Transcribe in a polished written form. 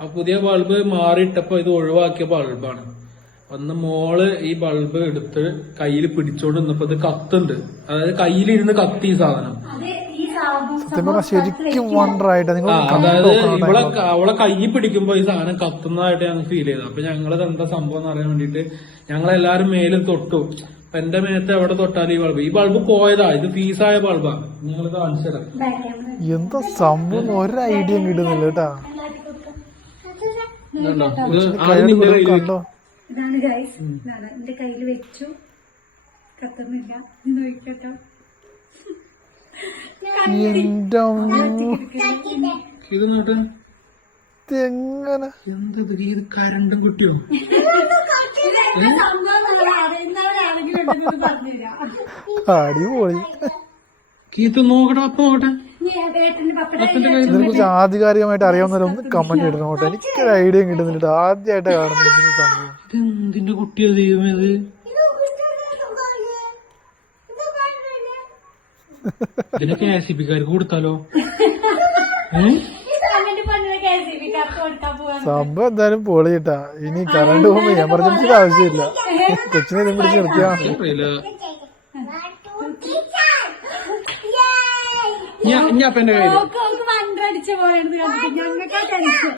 ആ പുതിയ ബൾബ് മാറിയിട്ടപ്പോ ഇത് ഒഴിവാക്കിയ ബൾബാണ്. അന്ന് മോള് ഈ ബൾബ് എടുത്ത് കയ്യിൽ പിടിച്ചോണ്ട് നിന്നപ്പോ ഇത് കത്തുണ്ട്. അതായത് കയ്യിലിരുന്ന് കത്തി ഈ സാധനം. ശരിക്കും വണ്ടറായിട്ട് അതായത് അവളെ കൈ പിടിക്കുമ്പോ ഈ സാധനം കത്തുന്നതായിട്ട് ഞങ്ങൾക്ക് ഫീൽ ചെയ്തു. അപ്പൊ ഞങ്ങളത് എന്താ സംഭവം എന്ന് അറിയാൻ വേണ്ടിട്ട് ഞങ്ങളെല്ലാരും മേലും തൊട്ടു. അപ്പൊ എന്റെ മേത്ത് എവിടെ തൊട്ടാലും ഈ ബൾബ് പോയതാ. ഇത് ഫീസായ ബൾബാ. നിങ്ങൾ കാണിച്ചത് എന്താ സംഭവം ഒരു ഐഡിയ കിട്ടുന്നില്ല കേട്ടാ. കണ്ടോ ഇതാണ് ഗൈസ്, എന്റെ കയ്യിൽ വെച്ചു, കത്തുന്നില്ല. നോക്കട്ടോ, ഇത് നോട്ട് എങ്ങനെ എന്തത് ഇത് കരണ്ടും കുട്ടിയോ? അടിപൊളി. കീത്ത് നോക്കട്ടെ, അപ്പൊ നോക്കട്ടെ. ഇതിനെ കുറിച്ച് ആധികാരികമായിട്ട് അറിയാവുന്നവരൊന്ന് കമന്റ് ഇടണം കേട്ടോ. എനിക്കൊരു ഐഡിയ കിട്ടുന്നില്ല. ആദ്യമായിട്ട് കാണുന്നത് സംഭവം. എന്തിന്റെ കുട്ടിയോ ദൈവമേ ഇത്? ഇതിനെ KCB-ക്കാർക്ക് കൊടുത്താലോ? സംഭവം എന്തായാലും പൊളിയിട്ടാ. ഇനി കറണ്ട് പോകുമ്പോ എമർജൻസിയുടെ ആവശ്യമില്ല. കൊച്ചിനെ ഇതും പിടിച്ച് നിർത്തിയാ ഞാൻ അപ്പന്റെ കയ്യിൽ അടിച്ചു പോയത് ഞങ്ങൾക്ക്